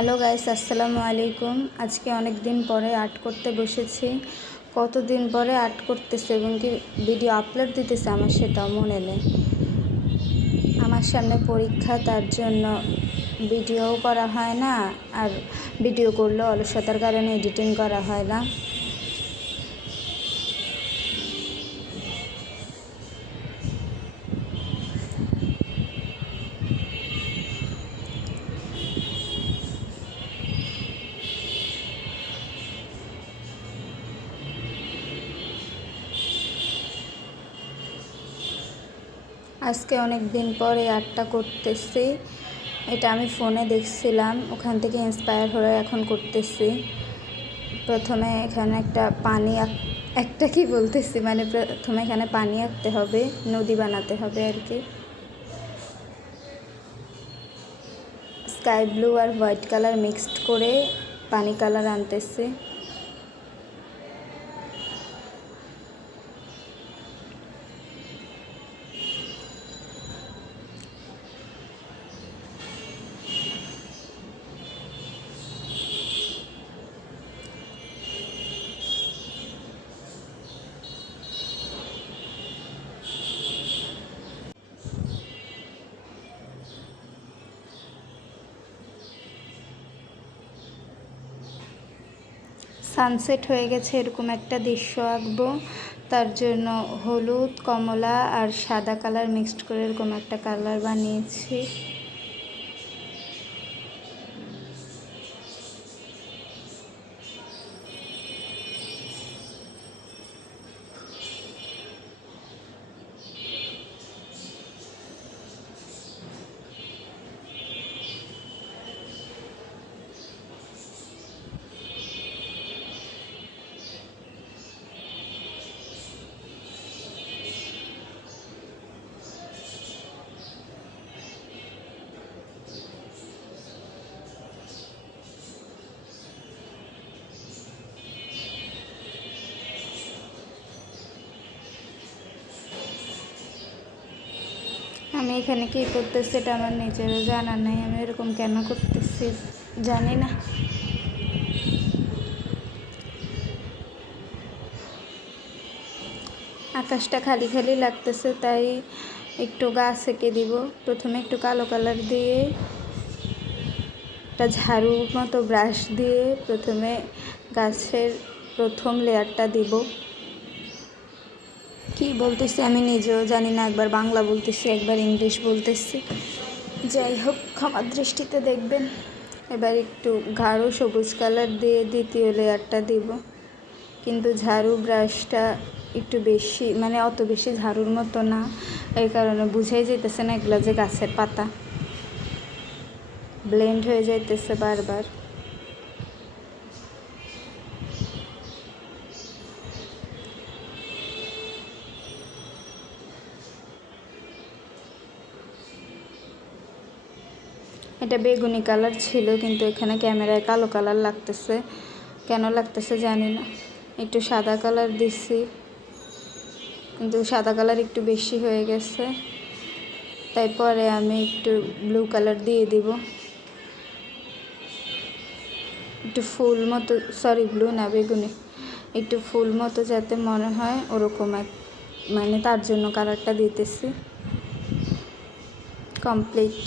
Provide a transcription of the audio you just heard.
Hello guys, আসসালামু আলাইকুম। আজকে অনেক দিন পরে আর্ট করতে বসেছি। কতদিন পরে আর্ট করতেছে এবং কি ভিডিও আপলোড দিতেছে আমার সেটাও মনে নেই। আমার সামনে পরীক্ষা, তার জন্য ভিডিওও করা হয় না, আর ভিডিও করলেও অলসতার কারণে এডিটিং করা হয় না। আজকে অনেক দিন পর এই আর্টটা করতেছি। এটা আমি ফোনে দেখছিলাম, ওখান থেকে ইন্সপায়ার হয়ে এখন করতেছি। প্রথমে এখানে প্রথমে এখানে পানি আঁকতে হবে, নদী বানাতে হবে আর কি। স্কাই ব্লু আর হোয়াইট কালার মিক্সড করে পানি কালার আনতেছি। সানসেট হয়ে গেছে, এরকম একটা দৃশ্য আঁকবো। তার জন্য হলুদ, কমলা আর সাদা কালার মিক্সড করে এরকম একটা কালার বানিয়েছি। আমি এখানে কী করতেছি এটা আমার নিজেরও জানা নেই। আমি এরকম কেন করতেছি জানি না। আকাশটা খালি খালি লাগতেছে, তাই একটু গাছ এঁকে দিব। প্রথমে একটু কালো কালার দিয়ে একটা ঝাড়ুর মতো ব্রাশ দিয়ে প্রথমে গাছের প্রথম লেয়ারটা দিব। কি বলতেছি আমি নিজেও জানি না, একবার বাংলা বলতেছি, একবার ইংলিশ বলতেছি। যাই হোক, ক্ষমার দৃষ্টিতে দেখবেন। এবার একটু গাঢ় সবুজ কালার দিয়ে দ্বিতীয় লেয়ারটা দিব, কিন্তু ঝাড়ু ব্রাশটা একটু বেশি, অত বেশি ঝাড়ুর মতো না, এই কারণে বুঝাই যাইতেছে না এগুলো যে গাছের পাতা। ব্লেন্ড হয়ে যাইতেছে বারবার। এটা বেগুনি কালার ছিল, কিন্তু এখানে ক্যামেরায় কালো কালার লাগতেছে। কেন লাগতেছে জানি না। একটু সাদা কালার দিছি, কিন্তু সাদা কালার একটু বেশি হয়ে গেছে, তাই পরে আমি একটু ব্লু কালার দিয়ে দিব। একটু ফুল মতো, ব্লু না, বেগুনি, একটু ফুল মতো যাতে মনে হয় ওরকম তার জন্য কালারটা দিতেছি। কমপ্লিট।